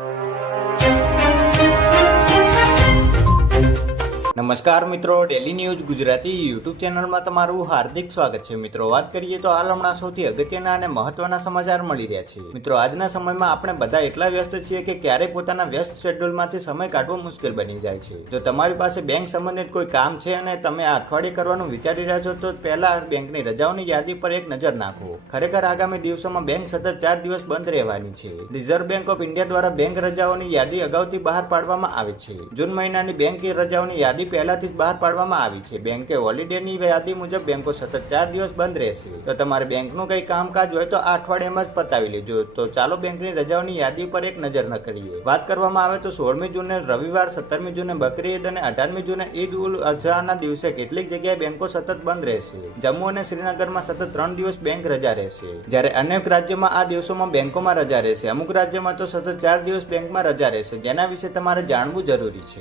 you. નમસ્કાર મિત્રો daily news Gujarati YouTube ચેનલમાં તમારું હાર્દિક સ્વાગત છે. મિત્રો, વાત કરીએ તો હાલ હમણાં સૌથી અગત્યના અને મહત્વના સમાચાર મળી રહ્યા છે. મિત્રો, આજના સમયમાં આપણે બધા એટલા વ્યસ્ત છીએ કે ક્યારેય પોતાના વ્યસ્ત શેડ્યુલમાંથી સમય કાઢવો મુશ્કેલ બની જાય છે. જો તમારી પાસે બેંક સંબંધિત કોઈ કામ છે અને તમે આ અઠવાડિયે કરવાનું વિચારી રહ્યા છો, તો પહેલા બેંકની રજાઓની યાદી પર એક નજર નાખો. ખરેખર આગામી દિવસોમાં બેંક સતત ચાર દિવસ બંધ રહેવાની છે. રિઝર્વ બેંક ઓફ ઇન્ડિયા દ્વારા બેંક રજાઓની યાદી અગાઉથી બહાર પાડવામાં આવી છે. જૂન મહિનાની બેંક રજાઓની યાદી પહેલાથી જ બહાર પાડવામાં આવી છે. બેંકે હોલિડેની યાદી મુજબ બેંકો સતત ચાર દિવસ બંધ રહેશે. તો તમારે બેંકનું કંઈ કામકાજ હોય તો આ અઠવાડિયામાં જ પતાવી લેજો. તો ચાલો બેંકની રજાઓની યાદી પર એક નજર ન કરીએ. વાત કરવામાં આવે તો સોળમી જૂને રવિવાર, સત્તરમી જૂને બકરી ઈદ અને અઢારમી જૂને ઈદ ઉલ અઝહાના દિવસે કેટલીક જગ્યાએ બેંકો સતત બંધ રહેશે. જમ્મુ અને શ્રીનગરમાં સતત ત્રણ દિવસ બેંક રજા રહેશે. જ્યારે અનેક રાજ્યોમાં આ દિવસોમાં બેંકોમાં રજા રહેશે. અમુક રાજ્યોમાં તો સતત ચાર દિવસ બેંકમાં રજા રહેશે. જેના વિશે તમારે જાણવું જરૂરી છે.